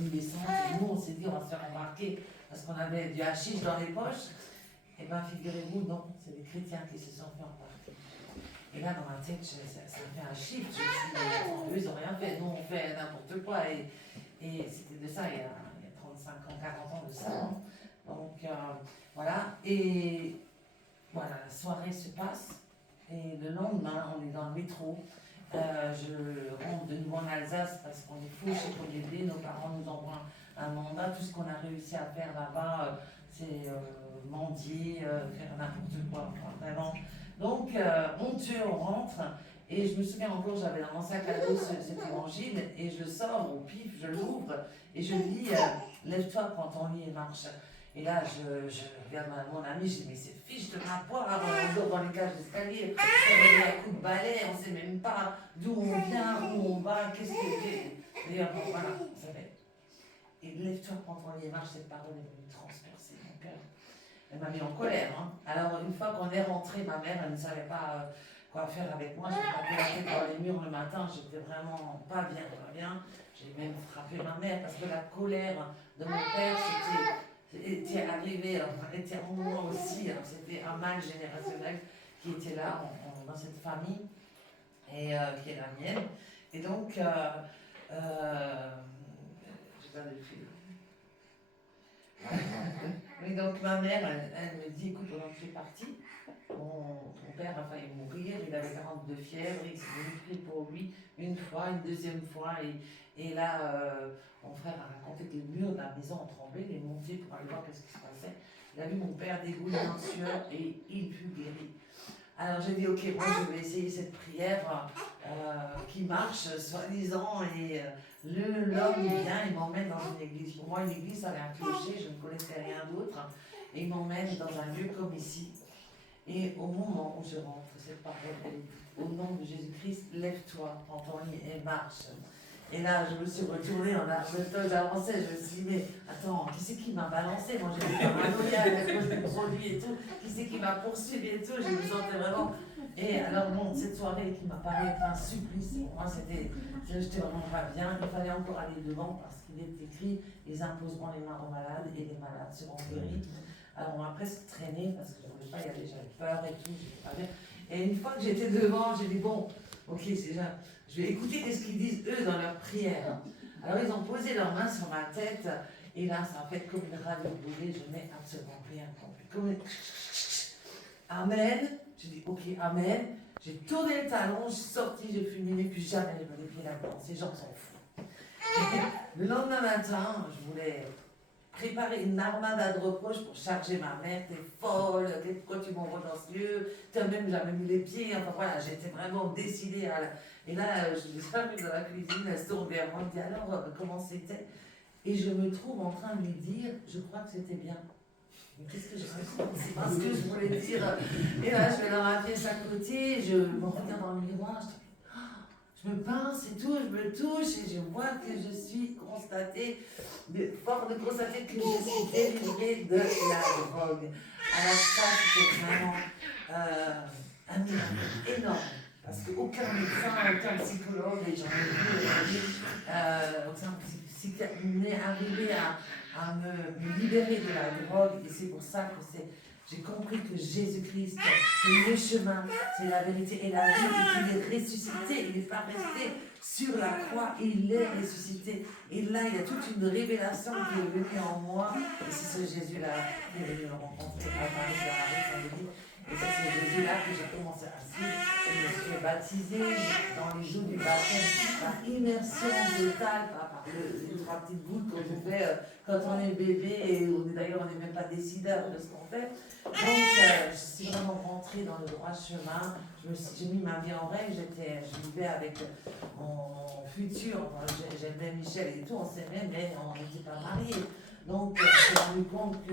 une descente, et nous, on s'est dit, on va se faire embarquer parce qu'on avait du hashish dans les poches. Eh bien, figurez-vous, non, c'est des chrétiens qui se sont fait embarquer. Et là, dans ma tête, ça fait un chiffre. Je me suis dit, eux, ils n'ont rien fait. Nous, on fait n'importe quoi. Et c'était de ça, il y a 35 ans, 40 ans de ça. Hein. Donc, voilà. Et voilà, la soirée se passe. Et le lendemain, on est dans le métro. Je rentre de nouveau en Alsace parce qu'on est fou chez Collier. Nos parents nous envoient un mandat. Tout ce qu'on a réussi à faire là-bas, c'est mendier, faire n'importe quoi. Enfin, vraiment. Donc, honteux, on rentre. Et je me souviens encore, j'avais dans mon sac à dos cet évangile. Et je sors au pif, je l'ouvre. Et je lis lève-toi, prends ton lit et marche. Et là, je regarde mon ami, je dis, mais c'est fiche de ma poire, on dort dans les cages d'escalier, on met un coup de balai, on ne sait même pas d'où on vient, où on va, qu'est-ce que c'est. D'ailleurs, bon, voilà, on savait. Et lève-toi, prends ton lit et marche, cette parole est venue transpercer mon cœur. Elle m'a mis en colère. Hein. Alors, une fois qu'on est rentré, ma mère, elle ne savait pas quoi faire avec moi. J'ai tapé la tête dans les murs le matin, j'étais vraiment pas bien, pas bien. J'ai même frappé ma mère parce que la colère de mon père, était arrivé, était en moi aussi. Hein. C'était un mal générationnel qui était là dans cette famille et qui est la mienne. Et donc, j'ai perdu le fil. Et donc ma mère, elle me dit, écoute, pendant que je suis partie, mon père a failli mourir, il avait 42 fièvres, il s'est pris pour lui une fois, une deuxième fois, et là, mon frère a raconté que les murs de la maison ont tremblé, il est monté pour aller voir qu'est-ce qui se passait. Il a vu mon père dégouler en sueur et il fut guéri. Alors j'ai dit, ok, moi je vais essayer cette prière qui marche, soi-disant, et l'homme il vient, il m'emmène dans une église. Pour moi, une église, ça avait un clocher, je ne connaissais rien d'autre, et il m'emmène dans un lieu comme ici. Et au moment où je rentre, cette parole, elle dit, au nom de Jésus-Christ, lève-toi, prends ton lit et marche. Et là, je me suis retournée en argentin, j'avançais, je me suis dit, mais attends, qui c'est qui m'a balancé? Moi, j'étais comme un loyal à cause des produits et tout. Qui c'est qui m'a poursuivi et tout? Je me sentais vraiment. Et alors, bon, cette soirée qui m'a paru être un supplice, pour moi, j'étais vraiment pas bien. Il fallait encore aller devant parce qu'il est écrit, ils imposeront les mains aux malades et les malades seront guéris. Alors, on m'a presque traîné parce que je ne voulais pas y aller, j'avais peur et tout, j'étais pas bien. Et une fois que j'étais devant, j'ai dit, bon, ok, c'est déjà. Je vais écouter ce qu'ils disent eux dans leur prière. Alors ils ont posé leurs mains sur ma tête et là ça a fait comme une radio brûlée, je n'ai absolument rien compris. Comme une... Amen. J'ai dit ok, amen. J'ai tourné le talon, je suis sortie, j'ai fumé, puis jamais je me les pieds là-dedans. Ces gens s'en foutent. Le lendemain matin, je voulais préparer une armada de reproches pour charger ma mère. T'es folle, pourquoi tu m'envoies dans ce lieu? T'as même jamais mis les pieds. Enfin voilà, j'étais vraiment décidée à... Et là, je l'ai arrivée dans la cuisine, elle se tourne vers moi, elle me dit alors, comment c'était? Et je me trouve en train de lui dire, je crois que c'était bien. Mais qu'est-ce que je raconte? C'est pas ce que je voulais dire. Et là, je vais dans la pièce à côté, je me regarde dans le miroir, je me pince et tout, je me touche et je vois que je suis fort de constater que je suis délivrée de la drogue. Alors ça, c'était vraiment un miracle énorme. Parce qu'aucun médecin, aucun psychologue, et j'en ai vu, aucun psychiatre n'est arrivé à me libérer de la drogue. Et c'est pour ça que j'ai compris que Jésus-Christ, c'est le chemin, c'est la vérité et la vie, et qu'il est ressuscité. Il n'est pas resté sur la croix, il est ressuscité. Et là, il y a toute une révélation qui est venue en moi. Et c'est ce Jésus-là qui est venu me rencontrer à Paris, dans la rue Saint-Denis. Et c'est ce Jésus-là que j'ai commencé à suivre. Je me suis baptisée dans les jours du baptême par immersion totale, par les 3 petites gouttes qu'on fait quand on est bébé. Et d'ailleurs, on n'est même pas décideur de ce qu'on fait. Donc, je suis vraiment rentrée dans le droit chemin. J'ai mis ma vie en règle. Je vivais avec mon futur. J'aimais Michel et tout, on s'aimait, mais on n'était pas mariés. Donc, je me suis rendu compte que,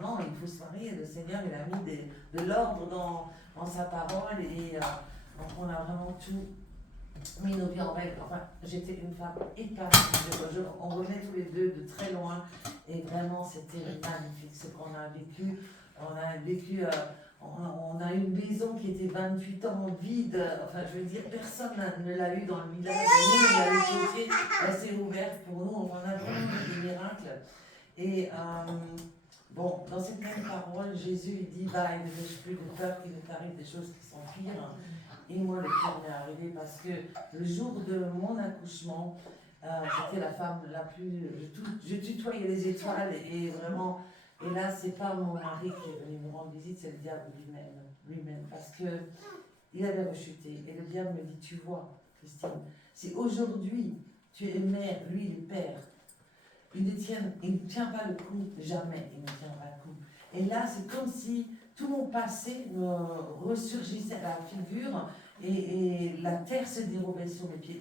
non, il faut se marier. Le Seigneur, il a mis de l'ordre dans sa parole. Et donc, on a vraiment tout mis nos vies en règle. Enfin, j'étais une femme épanouie. On revenait tous les deux de très loin. Et vraiment, c'était magnifique ce qu'on a vécu. On a une maison qui était 28 ans vide. Enfin, je veux dire, personne ne l'a eu dans le village. Nous, on l'a eu côté. Elle s'est ouverte pour nous. On a vraiment Et bon, dans cette même parole, Jésus il dit, bah, il ne laisse plus de peur qu'il ne t'arrive des choses qui sont pires. Et moi, le pire m'est arrivé parce que le jour de mon accouchement, j'étais la femme la plus... Je tutoyais les étoiles et vraiment... Et là, c'est pas mon mari qui est venu me rendre visite, c'est le diable lui-même, parce que il avait rechuté. Et le diable me dit, tu vois, Christine, si aujourd'hui tu es mère, lui il est père, il ne tient pas le coup, jamais il ne tiendra le coup. Et là, c'est comme si tout mon passé me ressurgissait à la figure et la terre se dérobait sur mes pieds.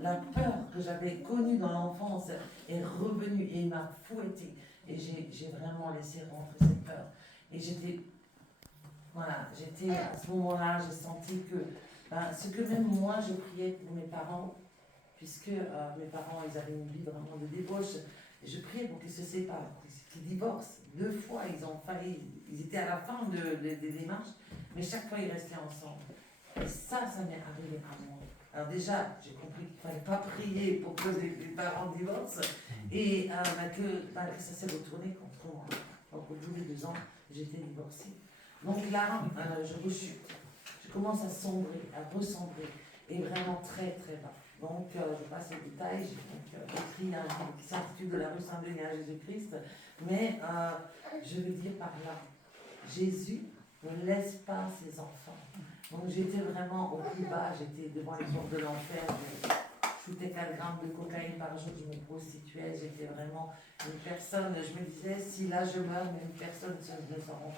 La peur que j'avais connue dans l'enfance est revenue et il m'a fouettée. Et j'ai vraiment laissé rentrer cette peur. Et voilà, à ce moment-là, j'ai senti que ce que même moi je priais pour mes parents, puisque mes parents, ils avaient une vie vraiment de débauche. Et je priais pour qu'ils se séparent, qu'ils divorcent. 2 fois, ils étaient à la fin des démarches, mais chaque fois, ils restaient ensemble. Et ça m'est arrivé à moi. Alors déjà, j'ai compris qu'il ne fallait pas prier pour que les parents divorcent, et que ça s'est retourné contre moi. Donc au bout de 2 ans, j'étais divorcée. Donc là, je rechute. Je commence à sombrer, à ressombrer, et vraiment très très bas. Donc, je passe les détails. J'ai écrit un livre qui s'intitule De la rue Saint-Denis à Jésus-Christ. Mais je veux dire par là, Jésus ne laisse pas ses enfants. Donc, j'étais vraiment au plus bas. J'étais devant les portes de l'enfer. Je shootais 4 grammes de cocaïne par jour. Je me prostituais. J'étais vraiment une personne. Je me disais, si là je meurs, mais une personne ne s'en rend